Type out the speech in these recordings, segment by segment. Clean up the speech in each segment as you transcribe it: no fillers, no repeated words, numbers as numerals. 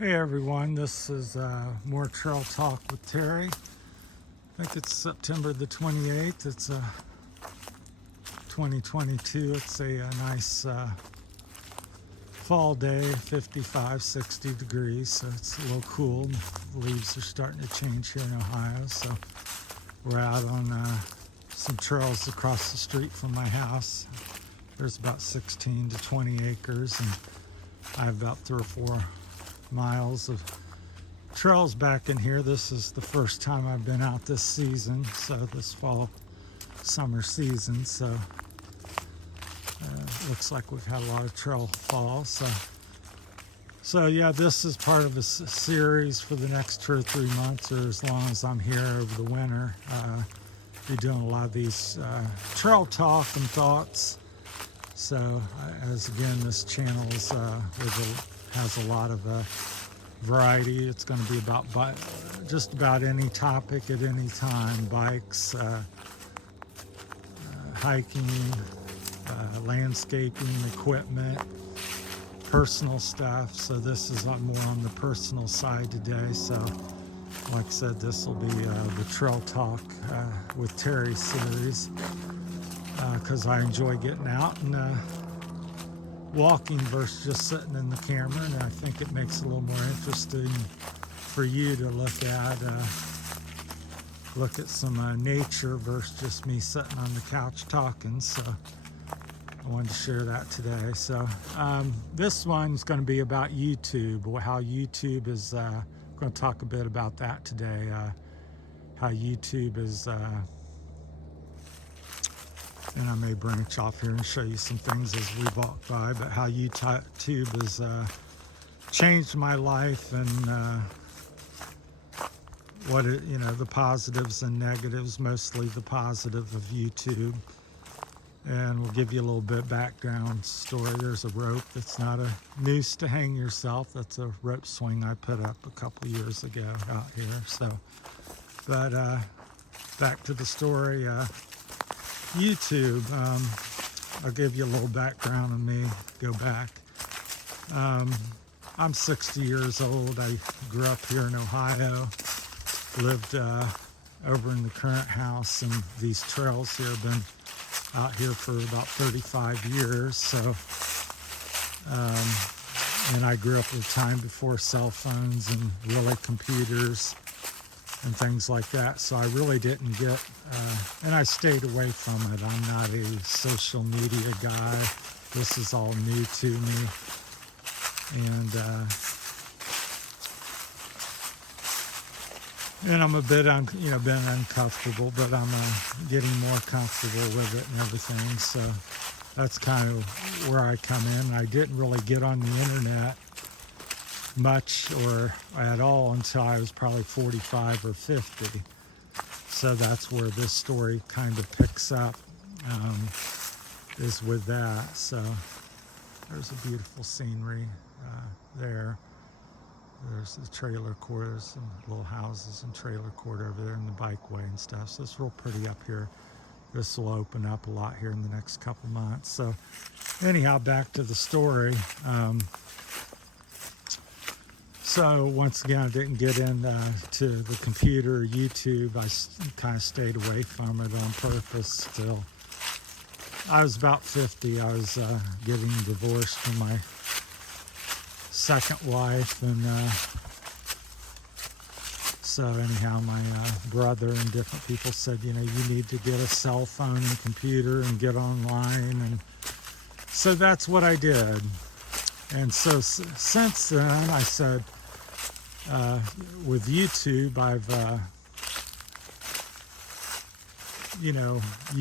Hey everyone, this is more Trail Talk with Terry. I think it's September the 28th. It's 2022. It's a nice fall day, 55, 60 degrees, so it's a little cool. The leaves are starting to change here in Ohio, so we're out on some trails across the street from my house. There's about 16 to 20 acres, and I have about 3 or 4 miles of trails back in here. This is the first time I've been out this season, so this fall summer season, so looks like we've had a lot of trail falls. So yeah, this is part of a series for the next 2 or 3 months, or as long as I'm here over the winter. Be doing a lot of these trail talk and thoughts. So as again, this channel is has a lot of variety. It's going to be about just about any topic at any time: bikes, hiking, landscaping, equipment, personal stuff. So this is more on the personal side today. So like I said, this will be the Trail Talk with Terry series, because I enjoy getting out and walking versus just sitting in the camera, and I think it makes it a little more interesting for you to look at some nature versus just me sitting on the couch talking. So I wanted to share that today. So this one's going to be about YouTube, how YouTube is going to talk a bit about that today, how YouTube is and I may branch off here and show you some things as we walk by, but how YouTube has changed my life, and the positives and negatives, mostly the positive of YouTube. And we'll give you a little bit background story. There's a rope that's not a noose to hang yourself. That's a rope swing I put up a couple years ago out here. So, but back to the story. YouTube, I'll give you a little background on me, go back. I'm 60 years old. I grew up here in Ohio, lived over in the current house, and these trails here have been out here for about 35 years. So, and I grew up at a time before cell phones and really computers and things like that, so I really didn't get, and I stayed away from it. I'm not a social media guy. This is all new to me, and I'm a bit, been uncomfortable, but I'm getting more comfortable with it and everything. So that's kind of where I come in. I didn't really get on the internet much or at all until I was probably 45 or 50. So that's where this story kind of picks up, is with that. So there's a beautiful scenery there. There's the trailer court, there's some little houses and trailer court over there, and the bikeway and stuff. So it's real pretty up here. This will open up a lot here in the next couple months. So anyhow, back to the story. So once again, I didn't get into the computer or YouTube. I kind of stayed away from it on purpose till I was about 50. I was getting divorced from my second wife, and so anyhow, my brother and different people said, you need to get a cell phone and computer and get online, and so that's what I did. And so since then, I said, with YouTube, I've, you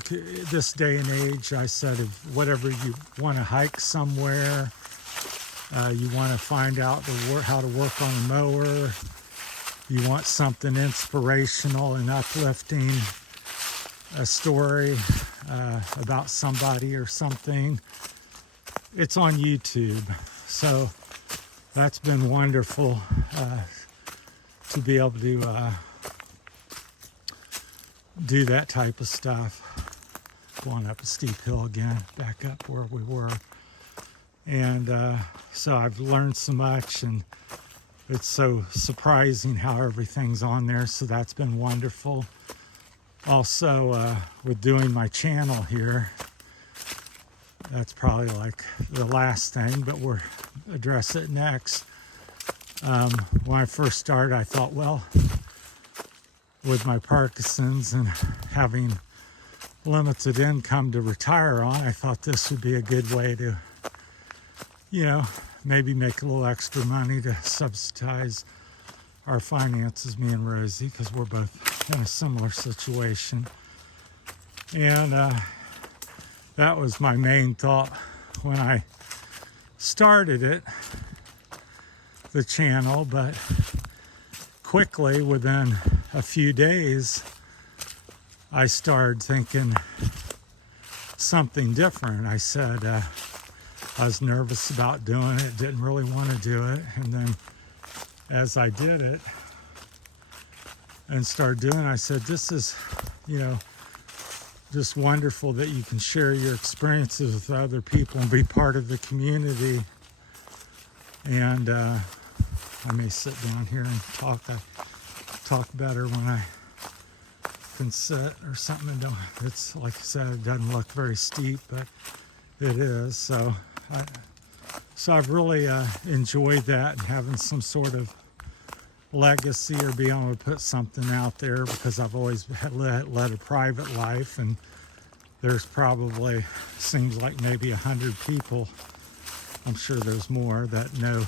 could, this day and age, I said, if whatever you want to hike somewhere, you want to find out how to work on a mower, you want something inspirational and uplifting, a story about somebody or something, it's on YouTube. So that's been wonderful to be able to do that type of stuff. Going up a steep hill again, back up where we were. And so I've learned so much, and it's so surprising how everything's on there, so that's been wonderful. Also, with doing my channel here, that's probably like the last thing, but we'll address it next. When I first started, I thought, well, with my Parkinson's and having limited income to retire on, I thought this would be a good way to, you know, maybe make a little extra money to subsidize our finances, me and Rosie, because we're both in a similar situation. And that was my main thought when I started it, the channel, but quickly, within a few days, I started thinking something different. I said, I was nervous about doing it, didn't really want to do it, and then as I did it and started doing it, I said, this is, you know, just wonderful that you can share your experiences with other people and be part of the community. And I may sit down here and talk. I talk better when I can sit or something. And don't, it's like I said, it doesn't look very steep, but it is. So I've really enjoyed that, and having some sort of legacy or being able to put something out there, because I've always led a private life, and there's probably, seems like maybe 100 people, I'm sure there's more, that know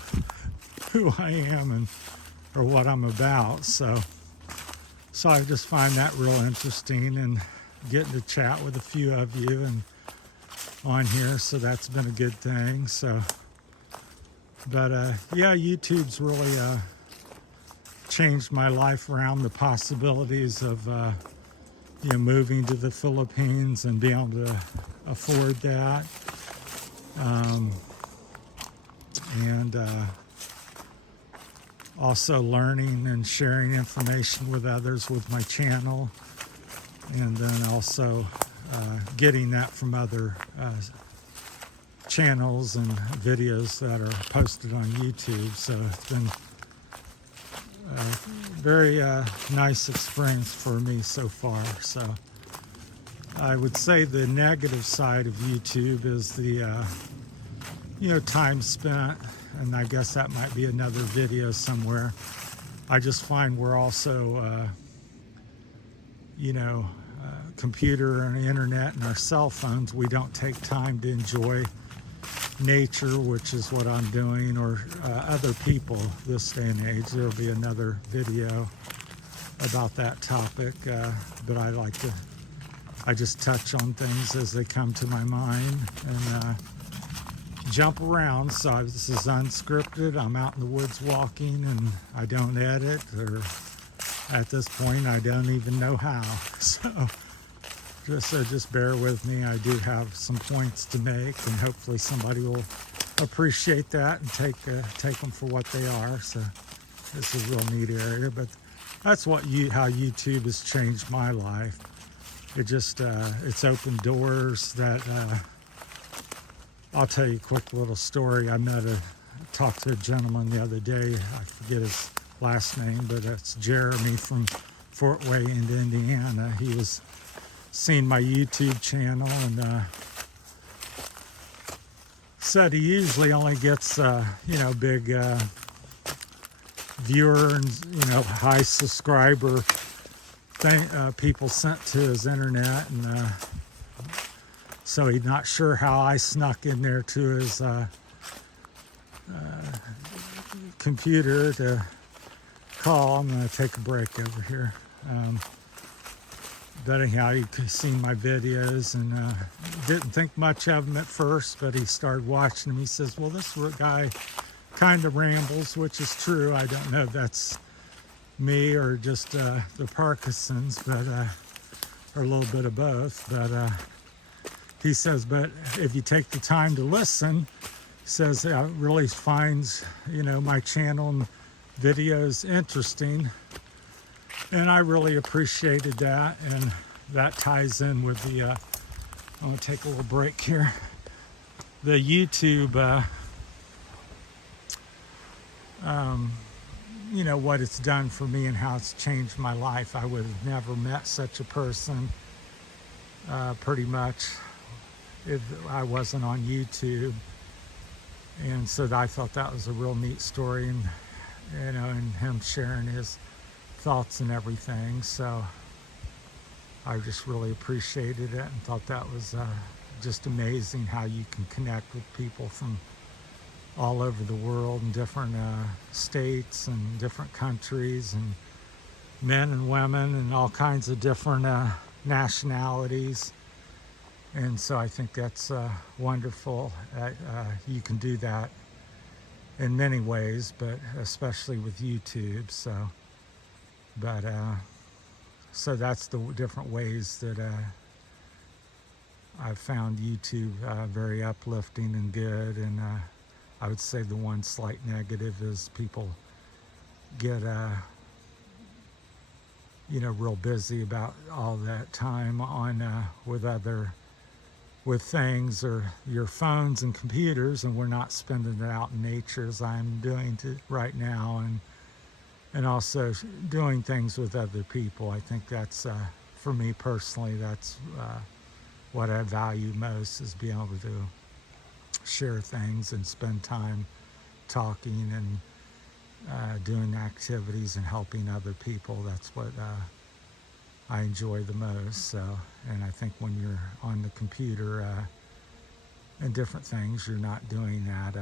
who I am and or what I'm about. So I just find that real interesting, and getting to chat with a few of you and on here, so that's been a good thing. So, but yeah, YouTube's really changed my life around, the possibilities of you know, moving to the Philippines and being able to afford that, and also learning and sharing information with others with my channel, and then also getting that from other channels and videos that are posted on YouTube. So it's been a very nice experience for me so far. So I would say the negative side of YouTube is the you know, time spent, and I guess that might be another video somewhere. I just find we're also you know, computer and the internet and our cell phones, we don't take time to enjoy nature, which is what I'm doing, or other people this day and age. There'll be another video about that topic, but I just touch on things as they come to my mind and jump around. So this is unscripted. I'm out in the woods walking, and I don't edit, or at this point I don't even know how. So just bear with me. I do have some points to make, and hopefully somebody will appreciate that and take them for what they are. So this is a real neat area, but that's how YouTube has changed my life. It just it's opened doors that I'll tell you a quick little story. I talked to a gentleman the other day. I forget his last name, but it's Jeremy from Fort Wayne, Indiana. He was seeing my YouTube channel, and said he usually only gets you know, big viewer and, you know, high subscriber people sent to his internet, and so he's not sure how I snuck in there to his computer to call. I'm going to take a break over here. But anyhow, he could see my videos, and didn't think much of them at first, but he started watching them. He says, well, this guy kind of rambles, which is true. I don't know if that's me or just the Parkinson's, but or a little bit of both. But he says, but if you take the time to listen, he says, it really finds, you know, my channel and videos interesting. And I really appreciated that, and that ties in with the, I'm going to take a little break here, the YouTube what it's done for me and how it's changed my life. I would have never met such a person pretty much if I wasn't on YouTube. And so I thought that was a real neat story, and and him sharing his thoughts and everything. So I just really appreciated it and thought that was just amazing how you can connect with people from all over the world in different states and different countries, and men and women and all kinds of different nationalities. And so I think that's wonderful. You can do that in many ways, but especially with YouTube. So that's the different ways that I've found YouTube very uplifting and good. And I would say the one slight negative is people get real busy about all that time on with things or your phones and computers, and we're not spending it out in nature as I'm doing right now, and also doing things with other people. I think that's for me personally, that's what I value most, is being able to share things and spend time talking and doing activities and helping other people. That's what I enjoy the most. So, and I think when you're on the computer and different things, you're not doing that.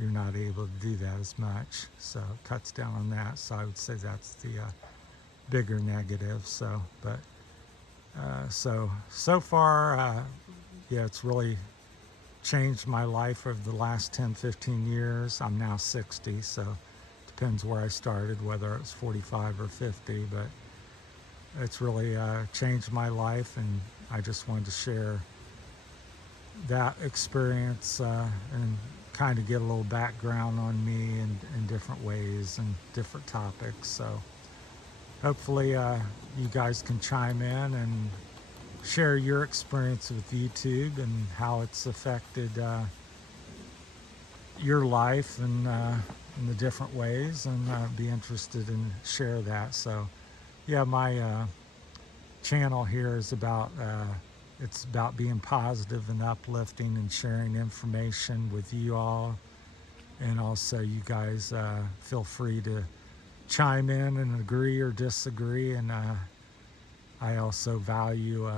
You're not able to do that as much. So it cuts down on that. So I would say that's the bigger negative. So, but so far, yeah, it's really changed my life over the last 10-15 years. I'm now 60, so depends where I started, whether it was 45 or 50, but it's really changed my life, and I just wanted to share that experience and kind of get a little background on me in different ways and different topics. So hopefully you guys can chime in and share your experience with YouTube and how it's affected your life and in the different ways, and be interested in share that. So yeah, my channel here is about it's about being positive and uplifting and sharing information with you all, and also you guys feel free to chime in and agree or disagree, and I also value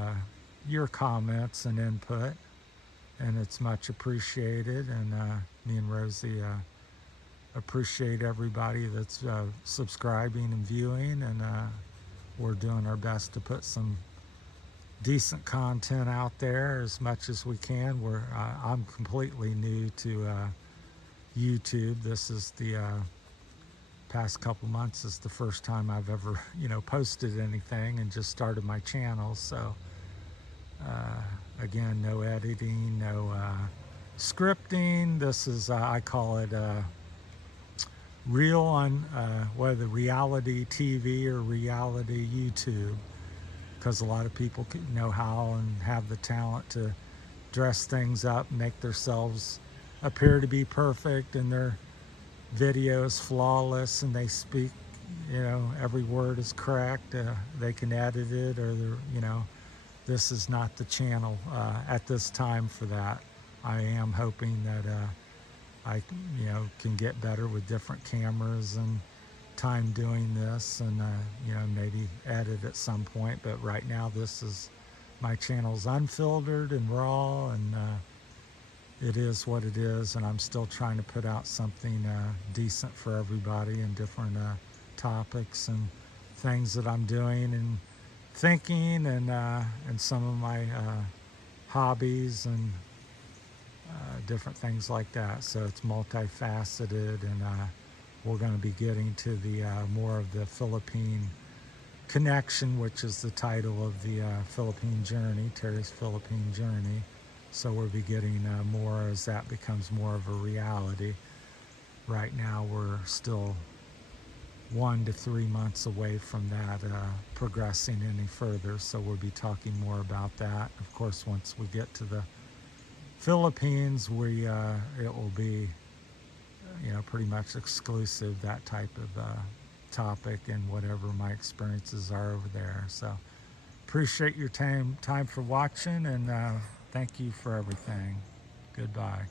your comments and input, and it's much appreciated. And me and Rosie appreciate everybody that's subscribing and viewing, and we're doing our best to put some decent content out there as much as we can. I'm completely new to YouTube. This is the past couple months is the first time I've ever posted anything and just started my channel. So again, no editing, no scripting. This is I call it real on whether reality TV or reality YouTube, because a lot of people know how and have the talent to dress things up, make themselves appear to be perfect, and their video is flawless, and they speak, every word is correct. They can edit it, or this is not the channel at this time for that. I am hoping that I can get better with different cameras and time doing this, and maybe edit at some point. But right now, this is my channel's unfiltered and raw, and it is what it is. And I'm still trying to put out something decent for everybody, and different topics and things that I'm doing and thinking, and some of my hobbies and different things like that. So it's multifaceted, and we're going to be getting to the more of the Philippine connection, which is the title of the Philippine journey, Terry's Philippine journey. So we'll be getting more as that becomes more of a reality. Right now we're still 1 to 3 months away from that progressing any further, so we'll be talking more about that. Of course, once we get to the Philippines, it will be pretty much exclusive, that type of topic and whatever my experiences are over there. So appreciate your time for watching, and thank you for everything. Goodbye.